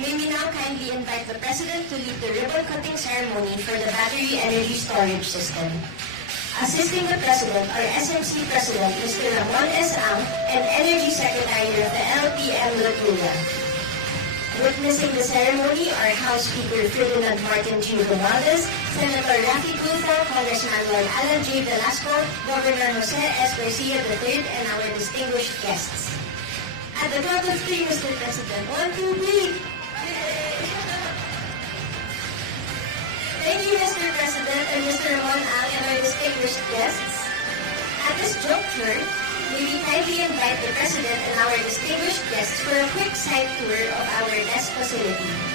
May we now kindly invite the President to lead the ribbon-cutting ceremony for the battery energy storage system. Assisting the President are SMC President Mr. Ramon S. Ang and Energy Secretary of the LPM Latulla. Witnessing the ceremony are House Speaker Ferdinand Martin G. Romualdez, Senator Rafi Tulfo, Congressman Lord Alan J. Velasco, Governor Jose S. Garcia III, and our distinguished guests. At the count of three, Mr. President. 1, 2, 3. Thank you, Mr. President and Mr. Ramon Ang and our distinguished guests. At this juncture, may we kindly invite the President and our distinguished guests for a quick site tour of our BESS facility.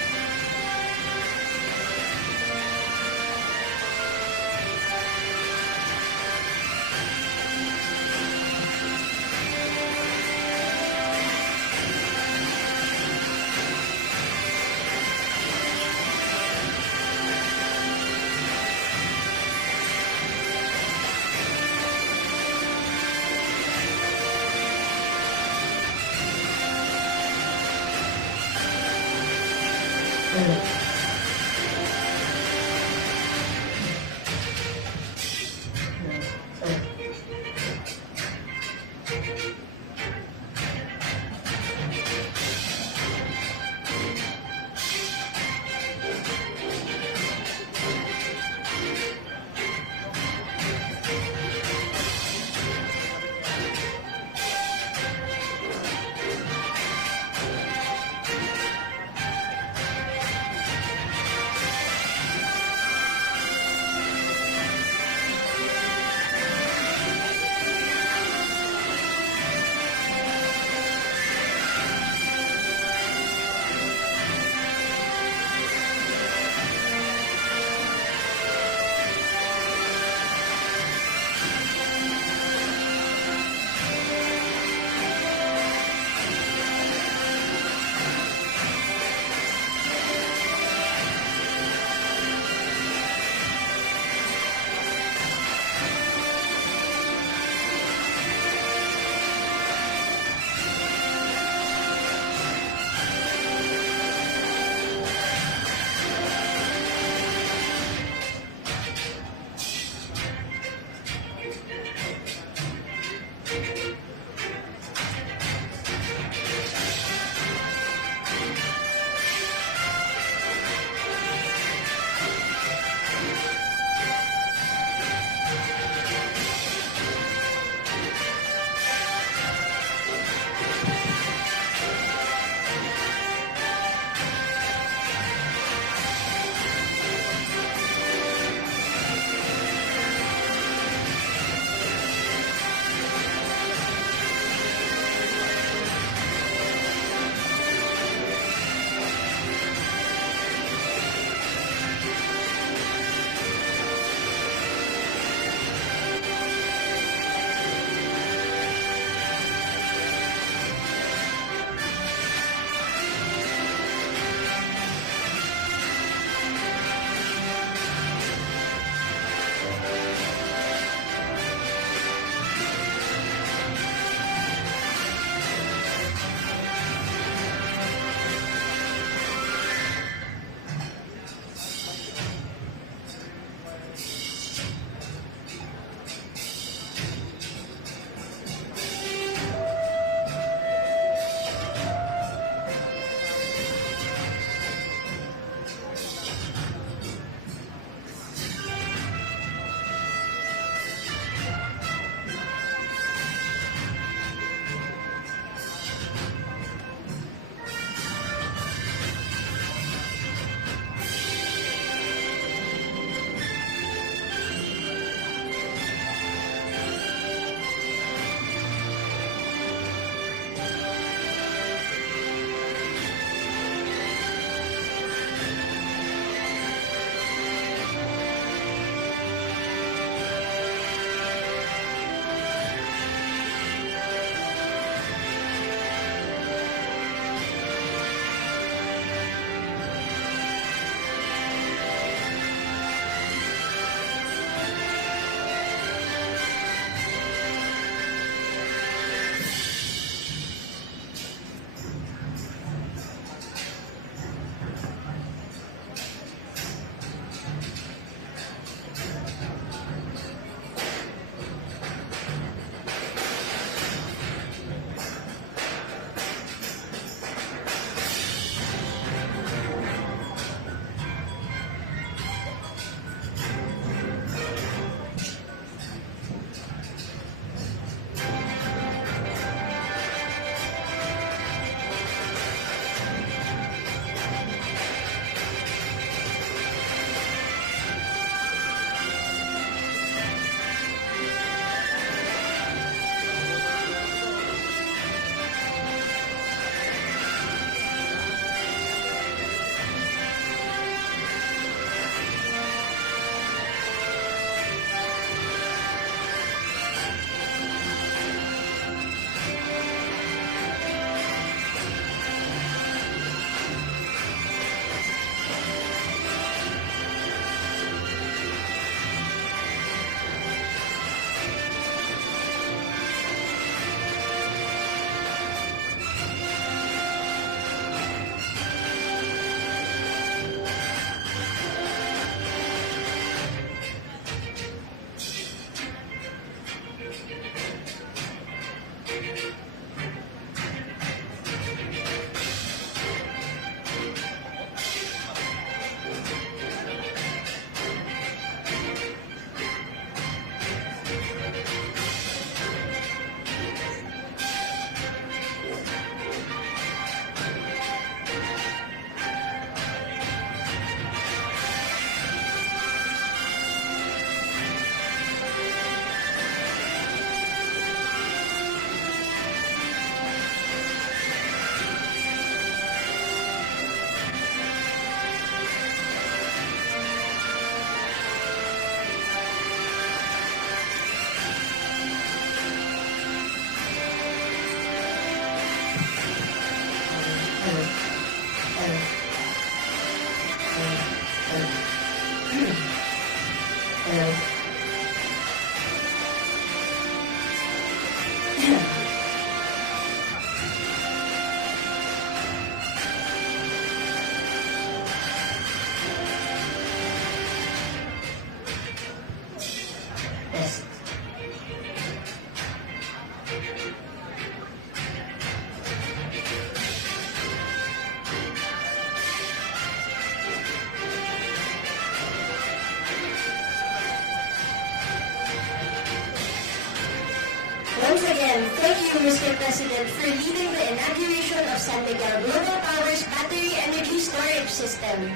Once again, thank you, Mr. President, for leading the inauguration of San Miguel Global Power's Battery Energy Storage System.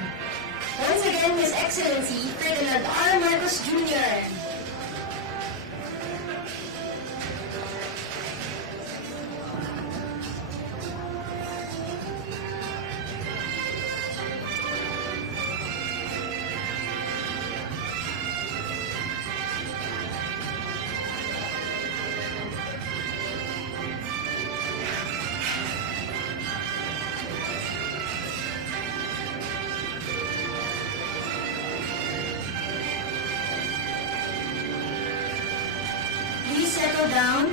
Once again, His Excellency Ferdinand R. Marcos Jr. Please settle down.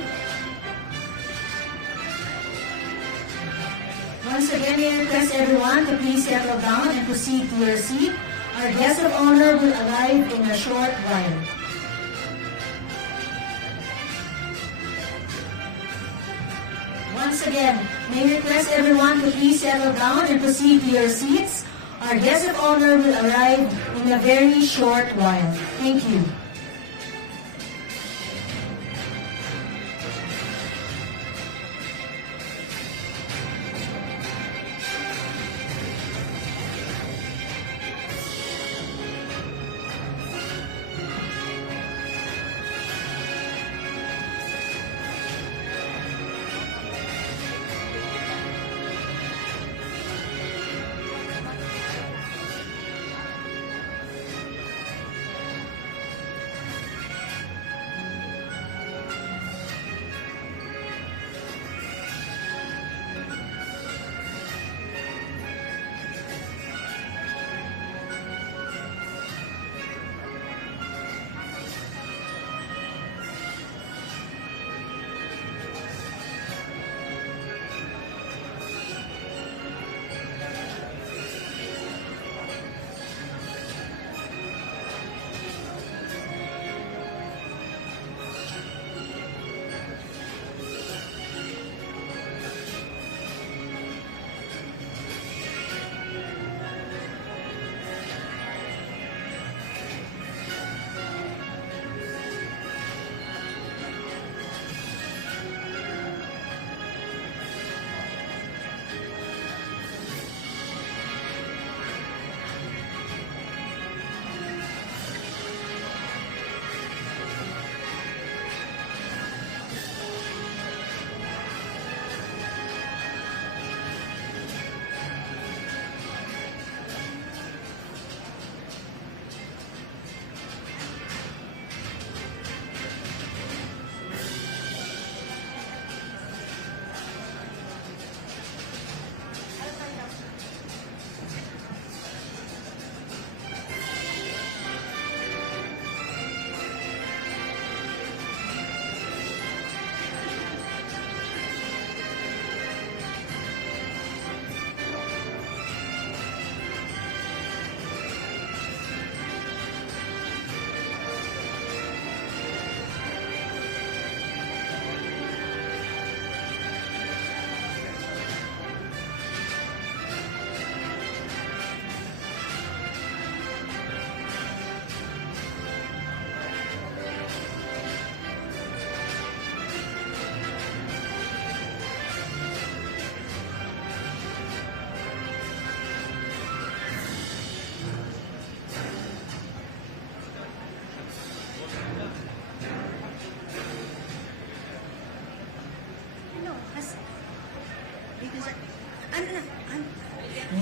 Once again, I request everyone to please settle down and proceed to your seat. Our guest of honor will arrive in a short while. Once again, may I request everyone to please settle down and proceed to your seats. Our guest of honor will arrive in a very short while. Thank you.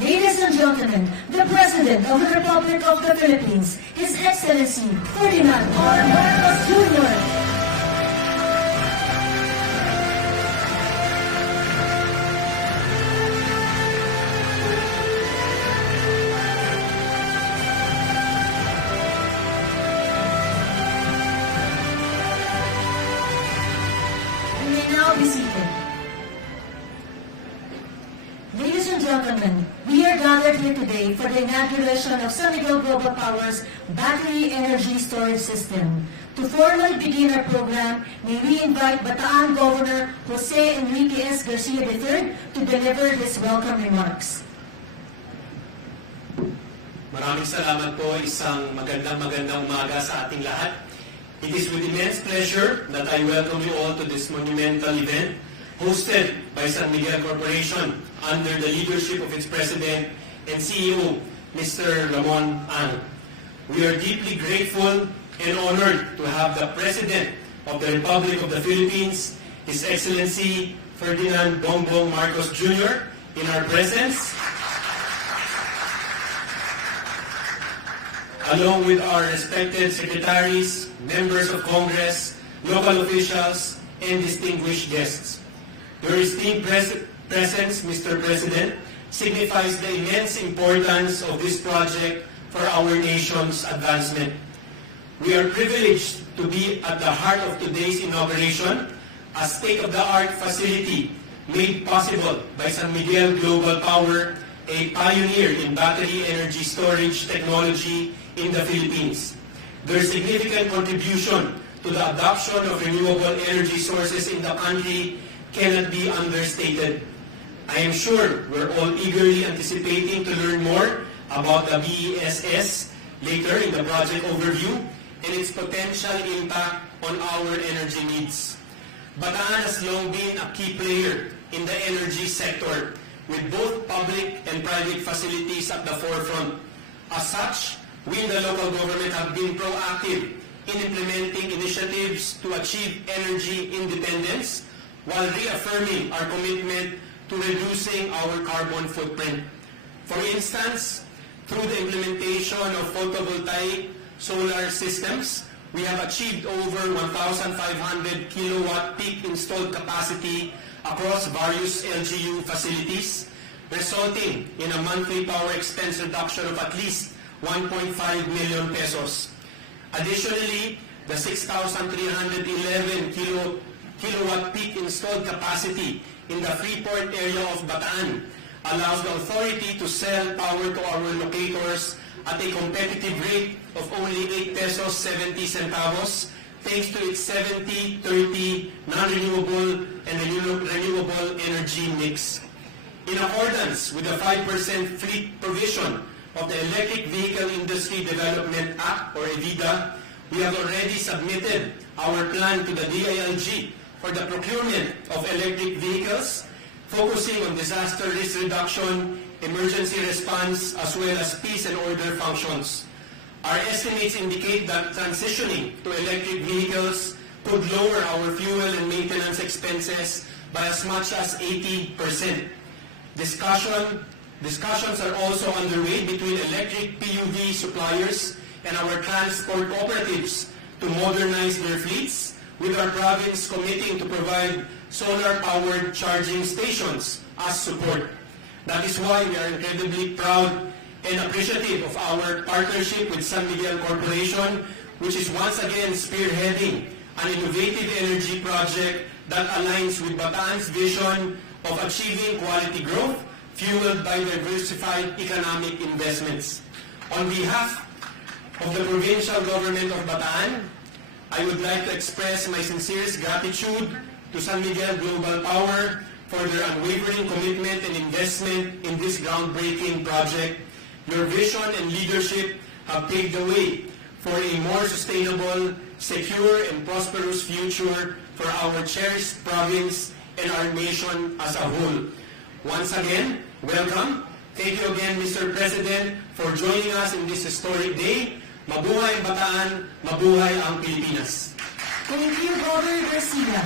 Ladies and gentlemen, the President of the Republic of the Philippines, His Excellency Ferdinand R. Marcos Jr. You may now be seated. Ladies and gentlemen, we are gathered here today for the inauguration of San Miguel Global Power's Battery Energy Storage System. To formally begin our program, may we invite Bataan Governor Jose Enrique S. Garcia III to deliver his welcome remarks. Maraming salamat po. Isang magandang umaga sa ating lahat. It is with immense pleasure that I welcome you all to this monumental event hosted by San Miguel Corporation under the leadership of its President and CEO, Mr. Lamao. We are deeply grateful and honored to have the President of the Republic of the Philippines, His Excellency Ferdinand Marcos Jr. in our presence, along with our respected secretaries, members of Congress, local officials, and distinguished guests. Your esteemed presence, Mr. President, signifies the immense importance of this project for our nation's advancement. We are privileged to be at the heart of today's inauguration, a state-of-the-art facility made possible by San Miguel Global Power, a pioneer in battery energy storage technology in the Philippines. Their significant contribution to the adoption of renewable energy sources in the country cannot be understated. I am sure we're all eagerly anticipating to learn more about the BESS later in the project overview and its potential impact on our energy needs. Bataan has long been a key player in the energy sector, with both public and private facilities at the forefront. As such, we in the local government have been proactive in implementing initiatives to achieve energy independence while reaffirming our commitment to reducing our carbon footprint. For instance, through the implementation of photovoltaic solar systems, we have achieved over 1,500 kilowatt peak installed capacity across various LGU facilities, resulting in a monthly power expense reduction of at least 1.5 million pesos. Additionally, the 6,311 kilowatt peak installed capacity in the Freeport area of Bataan allows the authority to sell power to our locators at a competitive rate of only 8 pesos 70 centavos, thanks to its 70-30 non-renewable and renewable energy mix. In accordance with the 5% fleet provision of the Electric Vehicle Industry Development Act, or EVIDA, we have already submitted our plan to the DILG for the procurement of electric vehicles, focusing on disaster risk reduction, emergency response, as well as peace and order functions. Our estimates indicate that transitioning to electric vehicles could lower our fuel and maintenance expenses by as much as 80%. Discussions are also underway between electric PUV suppliers and our transport cooperatives to modernize their fleets, with our province committing to provide solar-powered charging stations as support. That is why we are incredibly proud and appreciative of our partnership with San Miguel Corporation, which is once again spearheading an innovative energy project that aligns with Bataan's vision of achieving quality growth fueled by diversified economic investments. On behalf of the provincial government of Bataan, I would like to express my sincerest gratitude to San Miguel Global Power for their unwavering commitment and investment in this groundbreaking project. Your vision and leadership have paved the way for a more sustainable, secure, and prosperous future for our cherished province and our nation as a whole. Once again, welcome. Thank you again, Mr. President, for joining us in this historic day. Mabuhay Bataan, mabuhay ang Pilipinas. Thank you, Governor Garcia.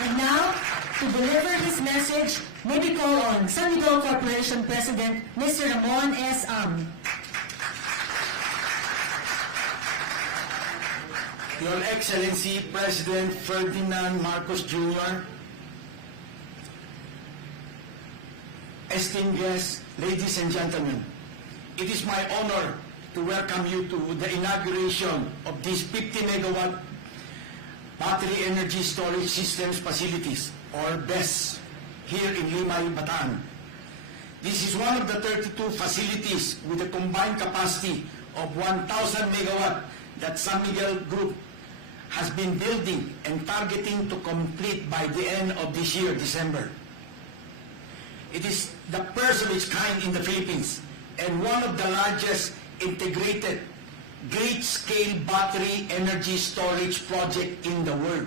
And now, to deliver this message, may we call on San Miguel Corporation President, Mr. Ramon S. Ang. Your Excellency, President Ferdinand Marcos Jr., esteemed guests, ladies and gentlemen, it is my honor to welcome you to the inauguration of these 50 megawatt battery energy storage systems facilities, or BESS, here in Limay, Bataan. This is one of the 32 facilities with a combined capacity of 1,000 megawatt that San Miguel Group has been building and targeting to complete by the end of this year, December. It is the first of its kind in the Philippines and one of the largest integrated grid-scale battery energy storage project in the world.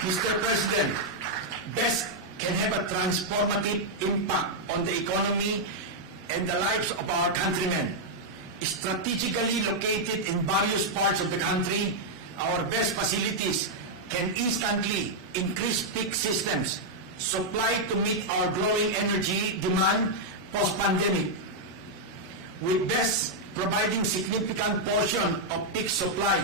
Mr. President, BESS can have a transformative impact on the economy and the lives of our countrymen. Strategically located in various parts of the country, our BESS facilities can instantly increase peak systems supply to meet our growing energy demand post-pandemic. With BESS providing significant portion of peak supply,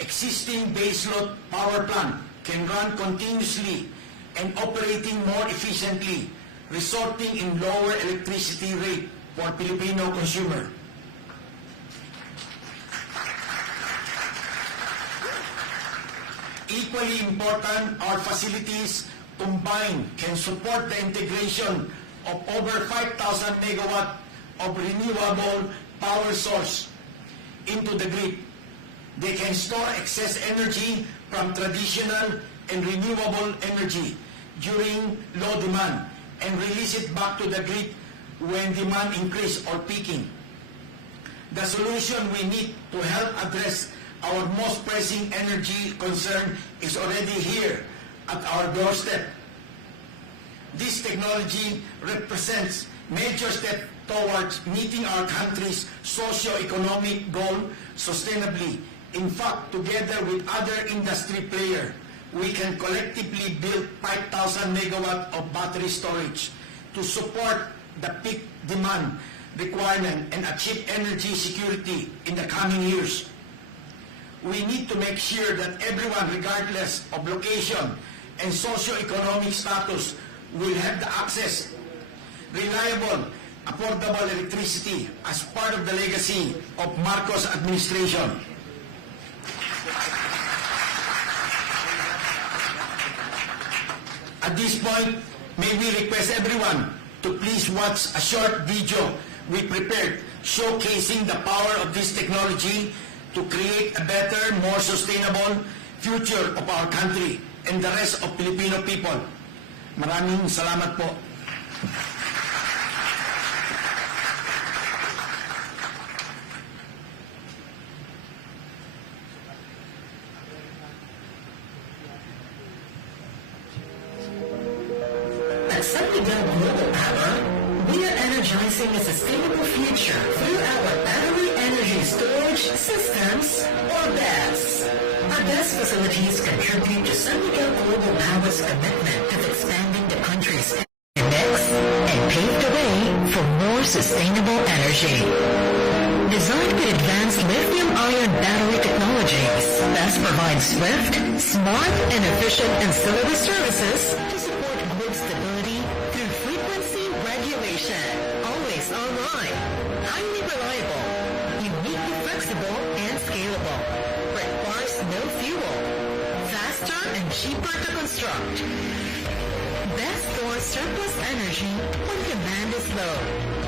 existing baseload power plant can run continuously and operating more efficiently, resulting in lower electricity rate for Filipino consumer. Equally important, our facilities combined can support the integration of over 5,000 megawatt of renewable power source into the grid. They can store excess energy from traditional and renewable energy during low demand and release it back to the grid when demand increase or peaking. The solution we need to help address our most pressing energy concern is already here at our doorstep. This technology represents major step towards meeting our country's socio-economic goal sustainably. In fact, together with other industry players, we can collectively build 5,000 megawatt of battery storage to support the peak demand requirement and achieve energy security in the coming years. We need to make sure that everyone, regardless of location and socio-economic status, will have the access, reliable, affordable electricity as part of the legacy of Marcos administration. At this point, may we request everyone to please watch a short video we prepared showcasing the power of this technology to create a better, more sustainable future of our country and the rest of Filipino people. Maraming salamat po. At San Miguel Global Power, we are energizing a sustainable future through our battery energy storage systems, or BESS. Our BESS facilities contribute to San Miguel Global Power's commitment of expanding the country's energy mix and pave the way for more sustainable energy. Designed with advanced lithium-ion battery technologies, BESS provides swift, smart, and efficient ancillary services to support grid stability through frequency regulation. Always online, highly reliable, uniquely flexible and scalable, requires no fuel, faster and cheaper to construct. BESS stores surplus energy when demand is low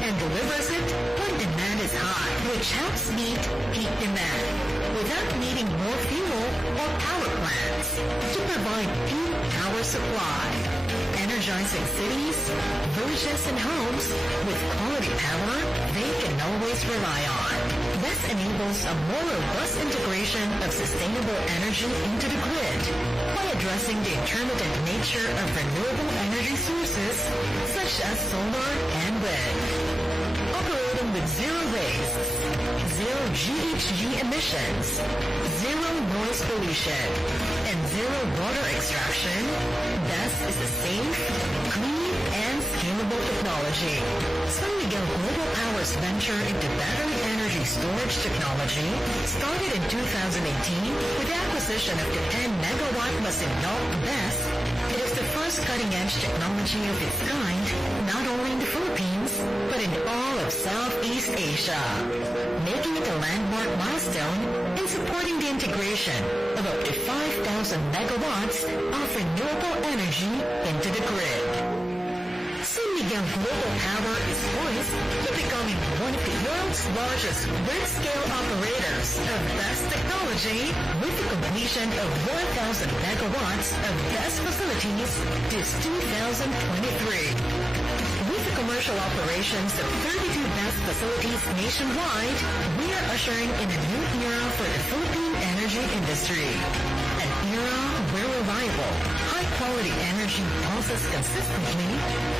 and delivers it when demand is high, which helps meet peak demand without needing more fuel or power plants to provide peak power supply. Energizing cities, villages, and homes with quality power they can always rely on. BESS enables a more robust integration of sustainable energy into the grid by addressing the intermittent nature of renewable energy sources such as solar and wind. Operating with zero waste, zero GHG emissions, zero noise pollution, and zero water extraction, BESS is a safe, clean, and scalable technology. San Miguel Global Power's venture into battery energy storage technology started in 2018 with the acquisition of the 10-megawatt Masinloc BESS. It is the first cutting-edge technology of its kind, not only in the Philippines, but in all of Southeast Asia, making it a landmark milestone in supporting the integration of up to 5,000 megawatts of renewable energy into the grid. San Miguel Global Power is poised to becoming one of the world's largest grid-scale operators of BESS technology with the completion of 1,000 megawatts of BESS facilities this 2023. With the commercial operations of 32 BESS facilities nationwide, we are ushering in a new era for the Philippine energy industry. An era where reliable, high-quality energy pulses consistently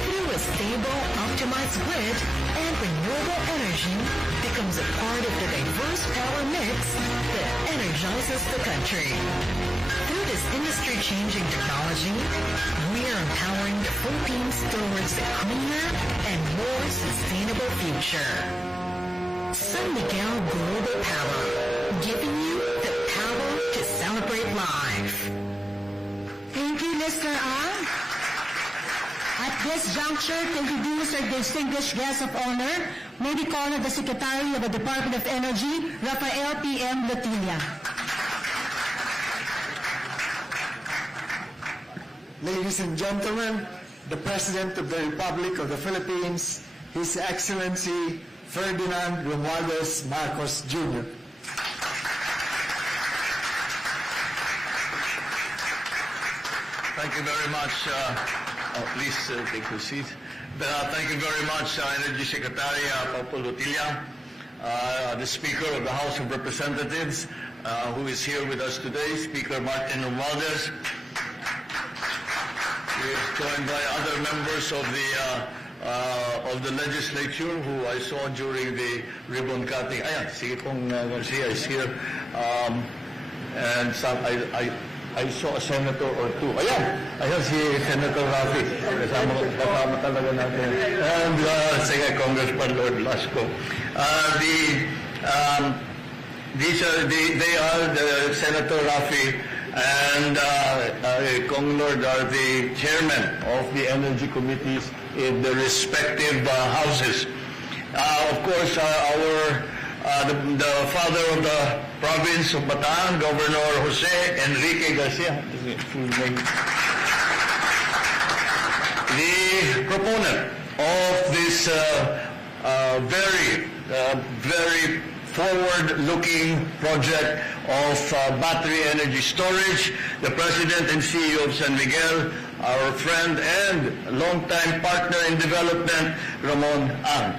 through a stable, optimized grid, and renewable energy becomes a part of the diverse power mix that energizes the country. Through this industry-changing technology, we are empowering the Philippines towards a cleaner and more sustainable future. San Miguel Global Power, giving you the power to celebrate life. Thank you, Mr. Ang. At this juncture, to introduce our distinguished guest of honor, may we call on the Secretary of the Department of Energy, Rafael P.M. Lotilla. Ladies and gentlemen, the President of the Republic of the Philippines, His Excellency Ferdinand Marcos Jr. Thank you very much. Please take your seat. Thank you very much, Energy Secretary Popo Lotilla, the Speaker of the House of Representatives, who is here with us today, Speaker Martin Romualdez. He is joined by other members of the legislature who I saw during the ribbon cutting. Ayan, sige pong Garcia is here. And some, I saw a senator or two. Ayan si Senator Rafi. Kasama talaga natin. And sige, Congressman Lord Lasco. They are the Senator Rafi and Kong Lord are the chairman of the energy committees in the respective houses. Of course, the father of the province of Bataan, Governor Jose Enrique Garcia, the proponent of this very forward-looking project of battery energy storage, the President and CEO of San Miguel, our friend and longtime partner in development, Ramon Ang.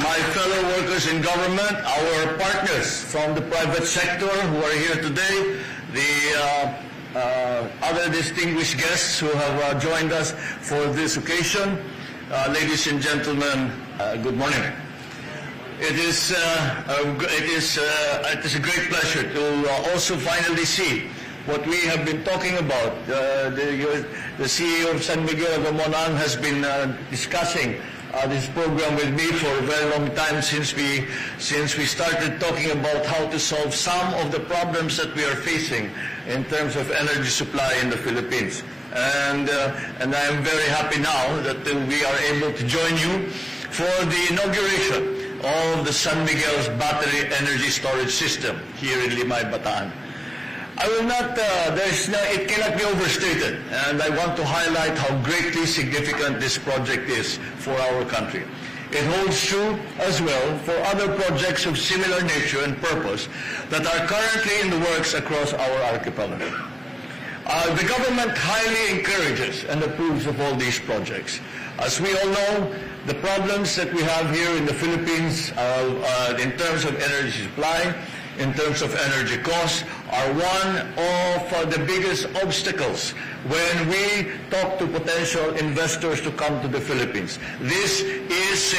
My fellow workers in government, our partners from the private sector who are here today, the other distinguished guests who have joined us for this occasion, ladies and gentlemen, good morning. It is a great pleasure to also finally see what we have been talking about. The CEO of San Miguel, Ramon Ang, has been discussing this program with me for a very long time since we started talking about how to solve some of the problems that we are facing in terms of energy supply in the Philippines. And I am very happy now that we are able to join you for the inauguration of the San Miguel's battery energy storage system here in Limay, Bataan. I will not, it cannot be overstated, and I want to highlight how greatly significant this project is for our country. It holds true as well for other projects of similar nature and purpose that are currently in the works across our archipelago. The government highly encourages and approves of all these projects. As we all know, the problems that we have here in the Philippines in terms of energy supply, in terms of energy costs, are one of the biggest obstacles when we talk to potential investors to come to the Philippines. This is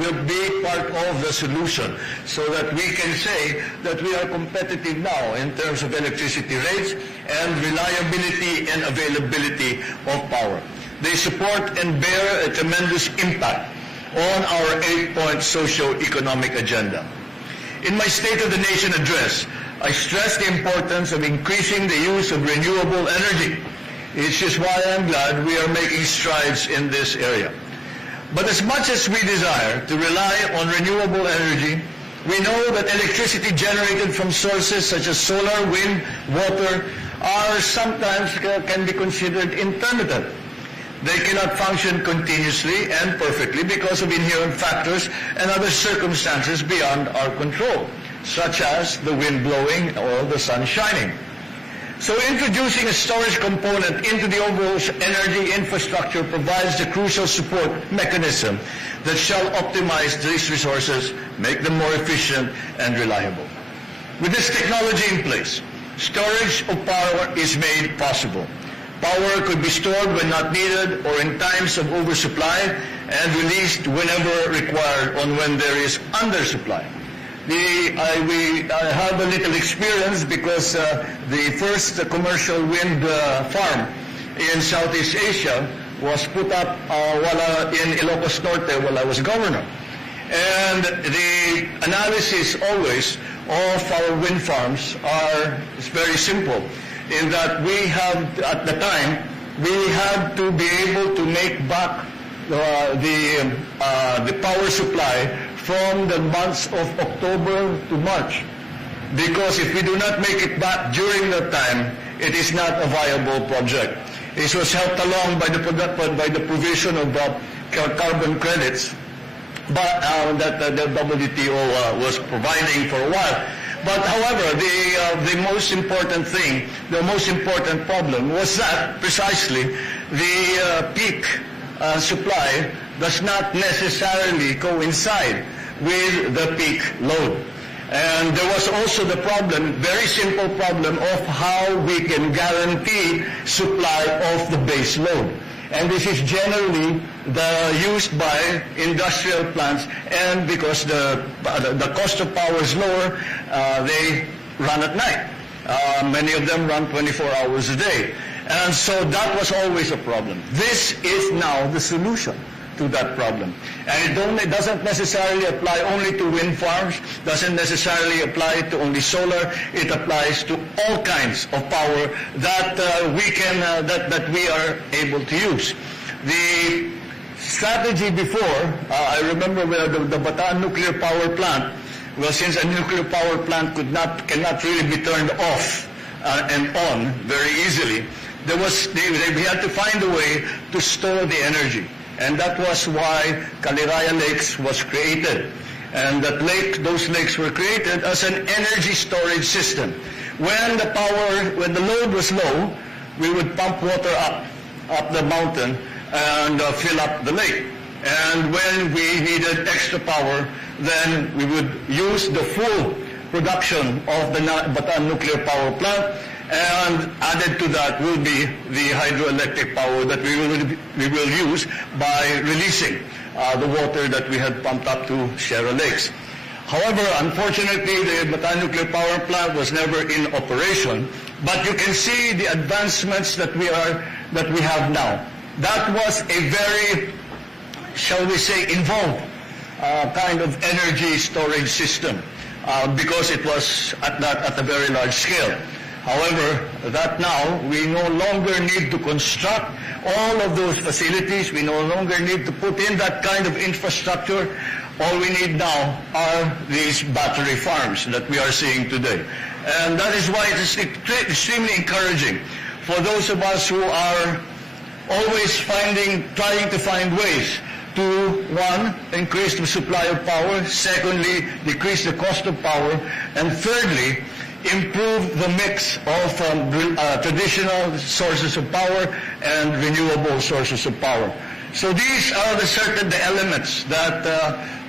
will be part of the solution, so that we can say that we are competitive now in terms of electricity rates and reliability and availability of power. They support and bear a tremendous impact on our 8-point socio-economic agenda. In my State of the Nation address, I stressed the importance of increasing the use of renewable energy. It's just why I'm glad we are making strides in this area. But as much as we desire to rely on renewable energy, we know that electricity generated from sources such as solar, wind, water are sometimes can be considered intermittent. They cannot function continuously and perfectly because of inherent factors and other circumstances beyond our control, such as the wind blowing or the sun shining. So introducing a storage component into the overall energy infrastructure provides the crucial support mechanism that shall optimize these resources, make them more efficient and reliable. With this technology in place, storage of power is made possible. Power could be stored when not needed or in times of oversupply and released whenever required on when there is undersupply. We have a little experience because the first commercial wind farm in Southeast Asia was put up in Ilocos Norte while I was governor. And the analysis always of our wind farms is very simple in that we have, at the time, we had to be able to make back the power supply from the months of October to March. Because if we do not make it back during that time, it is not a viable project. This was helped along by the provision of carbon credits that the WTO was providing for a while. But however, the most important thing, the most important problem was that precisely the peak supply does not necessarily coincide with the peak load. And there was also the problem, very simple problem, of how we can guarantee supply of the base load. And this is generally used by industrial plants, and because the cost of power is lower, they run at night. Many of them run 24 hours a day. And so that was always a problem. This is now the solution to that problem. And it doesn't necessarily apply only to wind farms, doesn't necessarily apply to only solar. It applies to all kinds of power that that we are able to use. The strategy before, I remember the Bataan nuclear power plant, well, since a nuclear power plant cannot really be turned off and on very easily, we had to find a way to store the energy. And that was why Caliraya Lakes was created. And those lakes were created as an energy storage system. When the load was low, we would pump water up the mountain and fill up the lake. And when we needed extra power, then we would use the full production of the Bataan nuclear power plant, and added to that will be the hydroelectric power that we will use by releasing the water that we had pumped up to Sierra Lakes. However, unfortunately, the Bataan nuclear power plant was never in operation, but you can see the advancements that we have now. That was a very, shall we say, involved kind of energy storage system because it was at a very large scale. However, that now we no longer need to construct all of those facilities. We no longer need to put in that kind of infrastructure. All we need now are these battery farms that we are seeing today. And that is why it is extremely encouraging for those of us who are always trying to find ways to, one, increase the supply of power, secondly, decrease the cost of power, and thirdly, improve the mix of traditional sources of power and renewable sources of power. So these are the elements that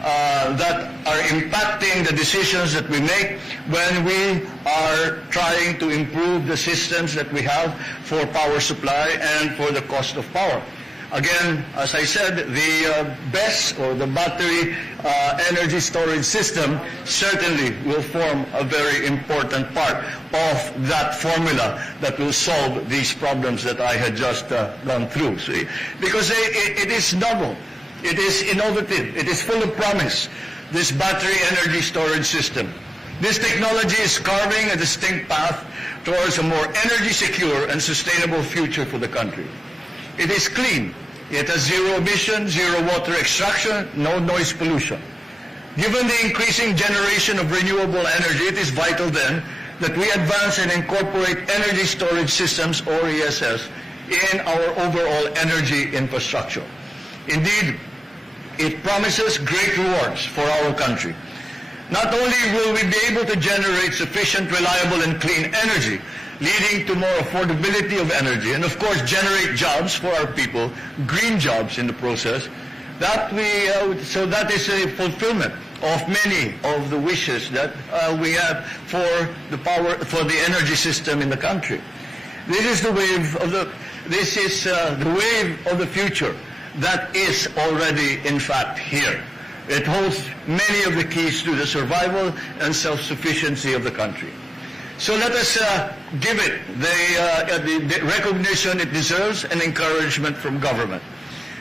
are impacting the decisions that we make when we are trying to improve the systems that we have for power supply and for the cost of power. Again, as I said, the BESS, or the battery energy storage system, certainly will form a very important part of that formula that will solve these problems that I had just gone through. See? Because it is novel, it is innovative, it is full of promise, this battery energy storage system. This technology is carving a distinct path towards a more energy secure and sustainable future for the country. It is clean. It has zero emission, zero water extraction, no noise pollution. Given the increasing generation of renewable energy, it is vital then that we advance and incorporate energy storage systems, or ESS, in our overall energy infrastructure. Indeed, it promises great rewards for our country. Not only will we be able to generate sufficient, reliable, and clean energy, leading to more affordability of energy, and of course generate jobs for our people, green jobs in the process. So that is a fulfillment of many of the wishes that we have for the energy system in the country. This is the wave of the wave of the future that is already in fact here. It holds many of the keys to the survival and self-sufficiency of the country. So let us give it the recognition it deserves and encouragement from government.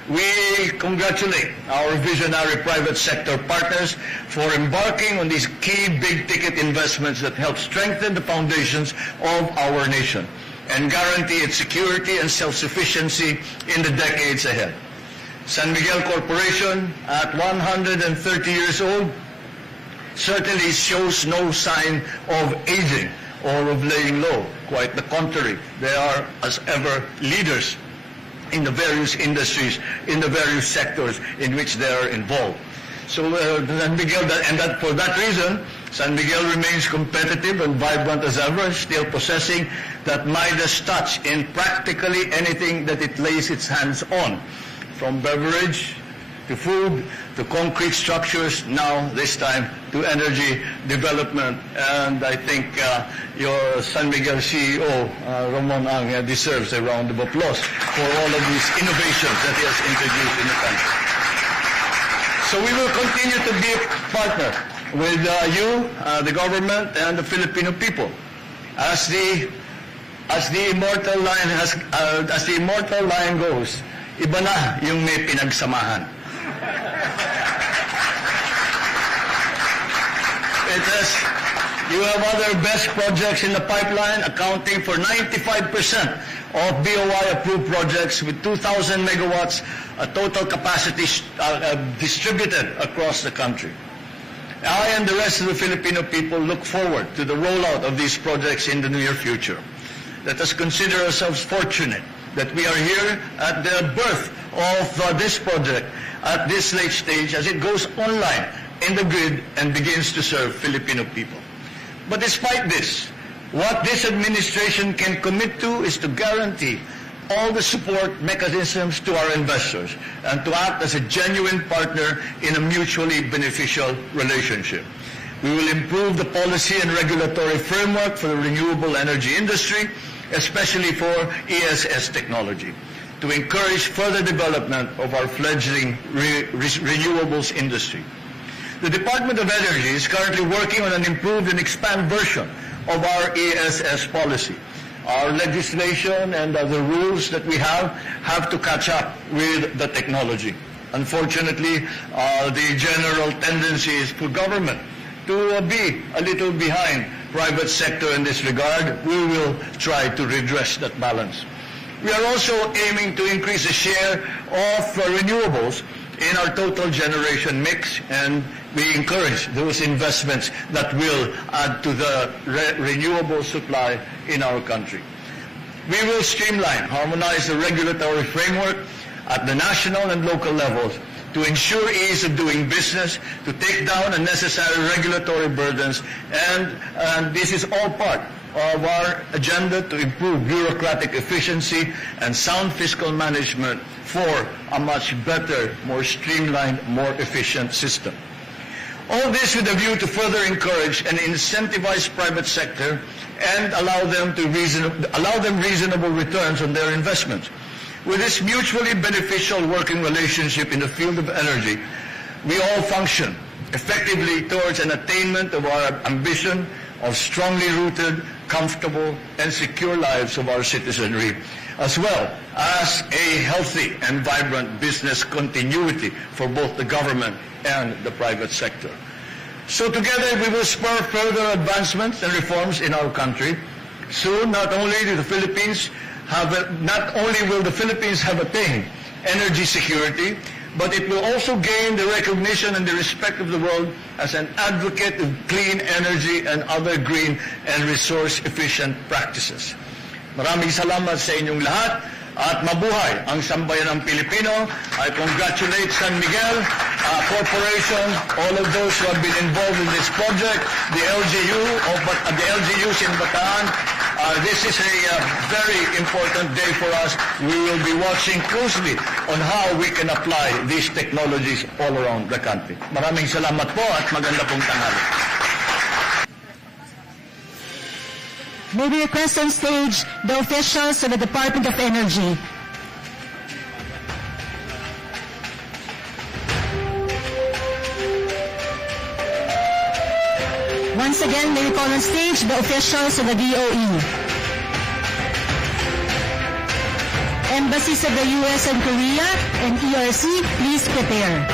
We congratulate our visionary private sector partners for embarking on these key big-ticket investments that help strengthen the foundations of our nation and guarantee its security and self-sufficiency in the decades ahead. San Miguel Corporation, at 130 years old, certainly shows no sign of aging or of laying low. Quite the contrary, they are, as ever, leaders in the various industries, in the various sectors in which they are involved. So San Miguel, for that reason, San Miguel remains competitive and vibrant as ever, still possessing that Midas touch in practically anything that it lays its hands on, from beverage to food to concrete structures, now this time to energy development. And I think your San Miguel CEO, Ramon Ang, deserves a round of applause for all of these innovations that he has introduced in the country. So we will continue to be a partner with you, the government, and the Filipino people. As the immortal line goes, iba na yung may pinagsamahan. You have other BESS projects in the pipeline accounting for 95% of BOI-approved projects with 2,000 megawatts total capacity distributed across the country. I and the rest of the Filipino people look forward to the rollout of these projects in the near future. Let us consider ourselves fortunate that we are here at the birth of this project at this late stage as it goes online in the grid and begins to serve Filipino people. But despite this, what this administration can commit to is to guarantee all the support mechanisms to our investors and to act as a genuine partner in a mutually beneficial relationship. We will improve the policy and regulatory framework for the renewable energy industry, especially for ESS technology, to encourage further development of our fledgling renewables industry. The Department of Energy is currently working on an improved and expanded version of our ESS policy. Our legislation and the rules that we have to catch up with the technology. Unfortunately, the general tendency is for government to be a little behind private sector in this regard. We will try to redress that balance. We are also aiming to increase the share of renewables in our total generation mix, and we encourage those investments that will add to the renewable supply in our country. We will streamline, harmonize the regulatory framework at the national and local levels to ensure ease of doing business, to take down unnecessary regulatory burdens, and this is all part of our agenda to improve bureaucratic efficiency and sound fiscal management for a much better, more streamlined, more efficient system. All this with a view to further encourage and incentivize private sector and allow them reasonable returns on their investments. With this mutually beneficial working relationship in the field of energy, we all function effectively towards an attainment of our ambition of strongly rooted, comfortable, and secure lives of our citizenry, as well as a healthy and vibrant business continuity for both the government and the private sector. So together we will spur further advancements and reforms in our country. Soon, not only will the Philippines have attained energy security, but it will also gain the recognition and the respect of the world as an advocate of clean energy and other green and resource-efficient practices. Maraming salamat sa inyong lahat at mabuhay ang sambayanang Pilipino. I congratulate San Miguel Corporation, all of those who have been involved in this project, the LGUs in Bataan, This is a very important day for us. We will be watching closely on how we can apply these technologies all around the country. Maraming salamat po at maganda pong tanghali. May we request on stage the officials of the Department of Energy. Once again, may we call on stage the officials of the DOE. Embassies of the U.S. and Korea and ERC, please prepare.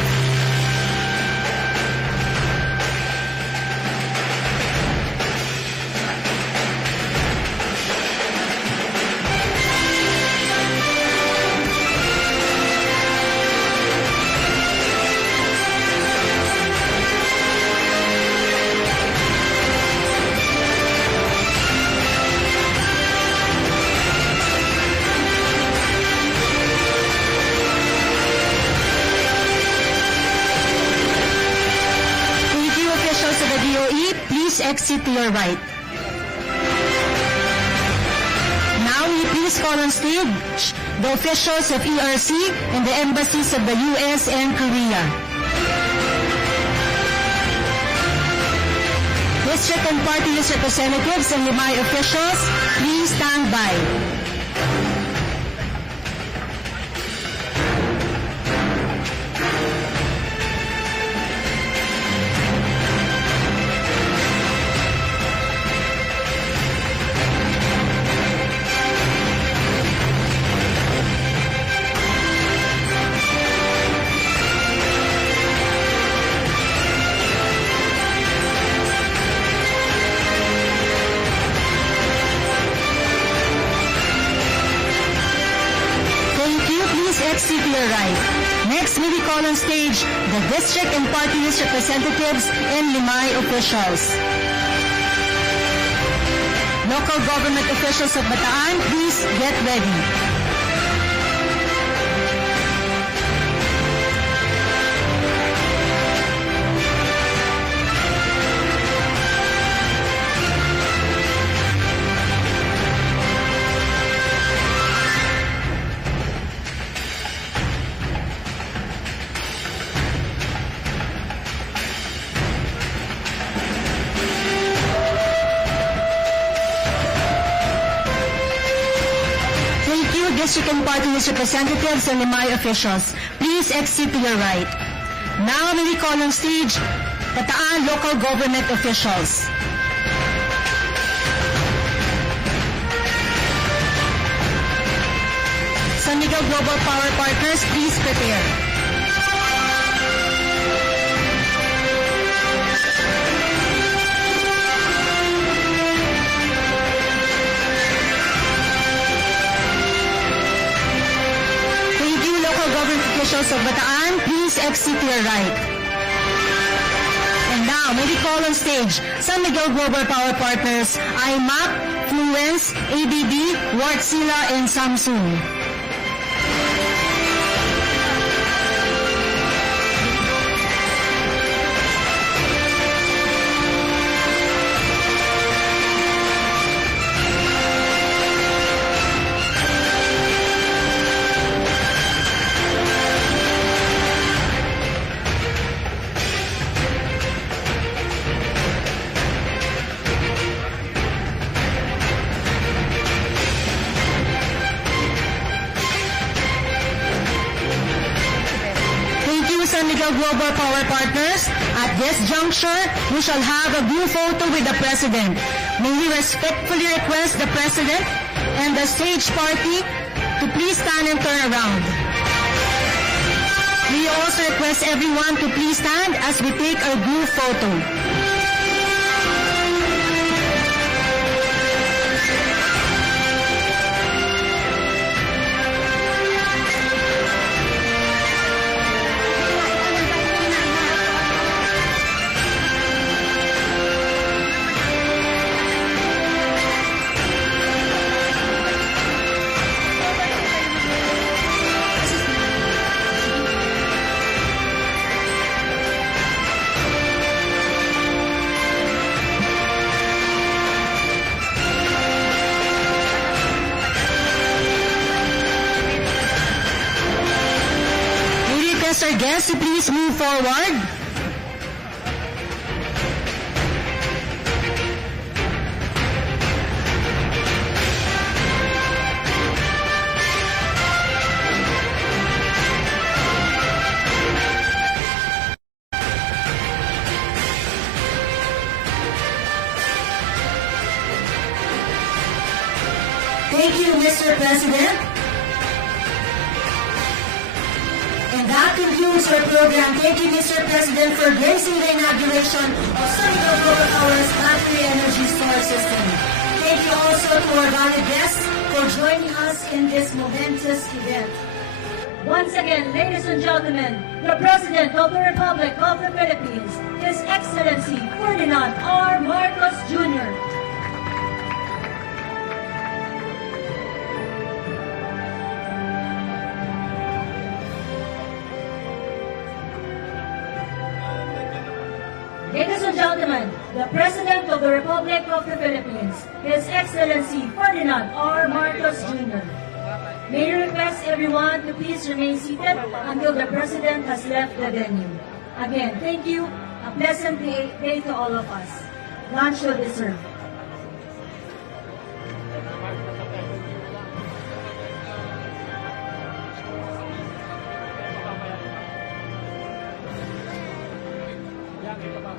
Exit to your right. Now, will you please call on stage the officials of ERC and the embassies of the U.S. and Korea. District and party list representatives and Limay officials, please stand by. Exit to your right. Next, may we call on stage the district and party list representatives and Limay officials. Local government officials of Bataan, please get ready. District and party list representatives and Limay officials, please exit to your right. Now may we call on stage Bataan local government officials. San Miguel Global Power Partners, please prepare. Officials of Bataan, please exit to your right. And now, may we call on stage San Miguel Global Power Partners, IMAC, Fluence, ABB, Wartsila, and Samsung. San Miguel Global Power Partners, at this juncture, we shall have a group photo with the President. May we respectfully request the President and the stage party to please stand and turn around. We also request everyone to please stand as we take our group photo. our guests to please move forward. Thank you, Mr. President. And that concludes our program. Thank you, Mr. President, for gracing the inauguration of San Miguel Global Power's battery energy storage system. Thank you also to our valued guests for joining us in this momentous event. Once again, ladies and gentlemen, the President of the Republic of the Philippines, His Excellency Ferdinand R. Marcos Jr. Ladies and gentlemen, the President of the Republic of the Philippines, His Excellency Ferdinand R. Marcos Jr. May I request everyone to please remain seated until the President has left the venue. Again, thank you. A pleasant day to all of us. Lunch should be served. Yan, ito pa.